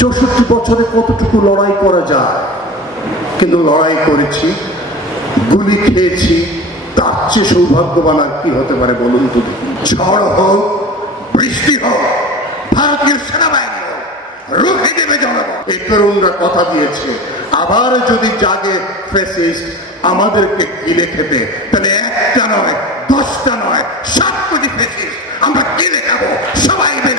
64 বছরে কতটুকু লড়াই করা যায়, কিন্তু লড়াই করেছি, গুলি খেয়েছি, তার চেয়ে সৌভাগ্যবান আর কি হতে পারে বলুন তো। ঝড় হোক, বৃষ্টি হোক, ভারতীয় সেনাবাহিনী হোক, রুখে দেবে জনগণ। এই তরুণরা কথা দিয়েছে, আবার যদি জাগে ফ্যাসিস্ট আমাদেরকে গিলে খেতে, তাহলে একটা নয়, 10টা নয়, 7 কোটি ফ্যাসিস্ট আমরা গিলে খাবো সবাই মিলে।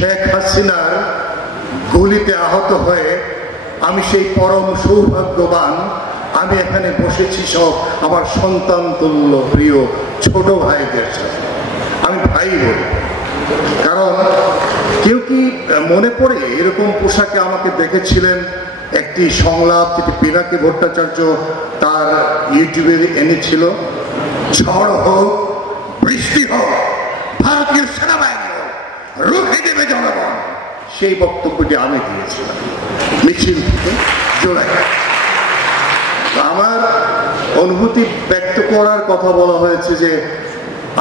শেখ হাসিনার গুলিতে আহত হয়ে আমি সেই পরম সৌভাগ্যবান, আমি এখানে বসেছি সব আমার সন্তান তুল্য প্রিয় ছোট ভাইদের সাথে। আমি ভাই বলি, কারণ কেউ কি মনে পড়ে এরকম পোশাকে আমাকে দেখেছিলেন? একটি সংলাপ যেটি পিনাকি ভট্টাচার্য তার ইউটিউবে এনেছিল, ঝড় হোক, বৃষ্টি হোক, ভারতীয় সেনাবাহিনী হোক, রুখে দেবে জনগণ। সেই বক্তব্যটি আমি দিয়েছিলাম মিছিল থেকে জুলাই। আমার অনুভূতি ব্যক্ত করার কথা বলা হয়েছে যে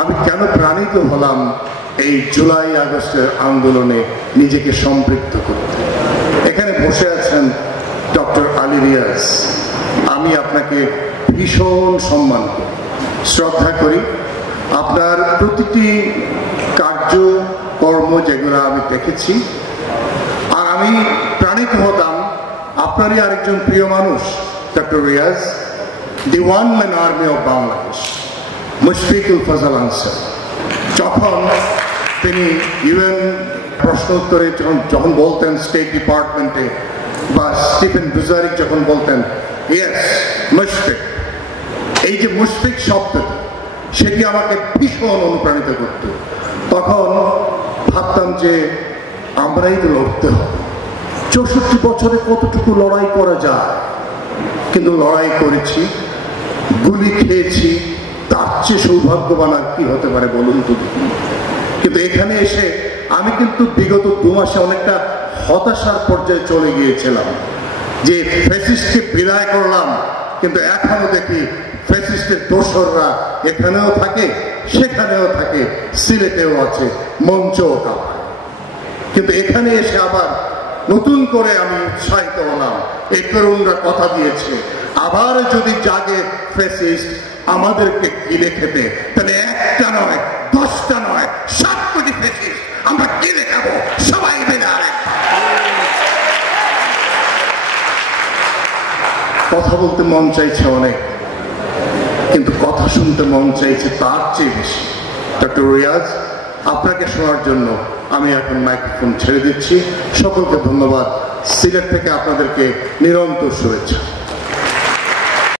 আমি কেন প্রাণিত হলাম এই জুলাই আগস্টের আন্দোলনে নিজেকে সম্পৃক্ত করতে। এখানে বসে আছেন ডক্টর আলী রিয়াজ, আমি আপনাকে ভীষণ সম্মান করি, শ্রদ্ধা করি। আপনার প্রতিটি কার্যকর্ম যেগুলো আমি দেখেছি, আর আমি প্রাণিত হতাম আপনারই আরেকজন প্রিয় মানুষ doctor Riaz, the one man army of Bangladesh, Mushfiqul Fazal Ansarey. যখন তিনি ইউএন প্রশ্ন উত্তরে যখন বলতেন স্টেট ডিপার্টমেন্টে, বা স্টিফেন ডুজারিক যখন বলতেন ইয়েস মুশফিক, এই যে মুশফিক শব্দটি, সেটি আমাকে ভীষণ অনুপ্রাণিত করত। তখন ভাবতাম যে আমরাই তো লড়তে হবে। 64 বছরে কতটুকু লড়াই করা যায়, কিন্তু লড়াই করেছি, গুলি খেয়েছি, তার চেয়ে সৌভাগ্যবান আর কি হতে পারে বলুন তো। কিন্তু এখানে এসে আমি কিন্তু বিগত 2 মাসে অনেকটা হতাশার পর্যায়ে চলে গিয়েছিলাম যে ফ্যাসিস্টকে বিদায় করলাম, কিন্তু এখনো দেখি ফ্যাসিস্টের দোসররা এখানেও থাকে, সেখানেও থাকে, সিলেটেও আছে, মঞ্চও কাঁপায়। কিন্তু এখানে এসে আবার নতুন করে আমি উৎসাহিত হলাম। এই তরুণরা কথা দিয়েছে, আবার যদি জাগে ফ্যাসিস্ট আমাদেরকে গিলে খেতে, তাহলে একটা নয়, 10টা নয়, 7 কোটি ফ্যাসিস্ট আমরা গিলে খাবো সবাই মিলে। কথা বলতে মন চাইছে অনেক, কিন্তু কথা শুনতে মন চাইছে তার চেয়ে বেশি। ডক্টর রিয়াজ, আপনাকে শোনার জন্য আমি এখন মাইক্রোফোন ছেড়ে দিচ্ছি। সকলকে ধন্যবাদ। সিলেট থেকে আপনাদেরকে নিরন্তর শুভেচ্ছা।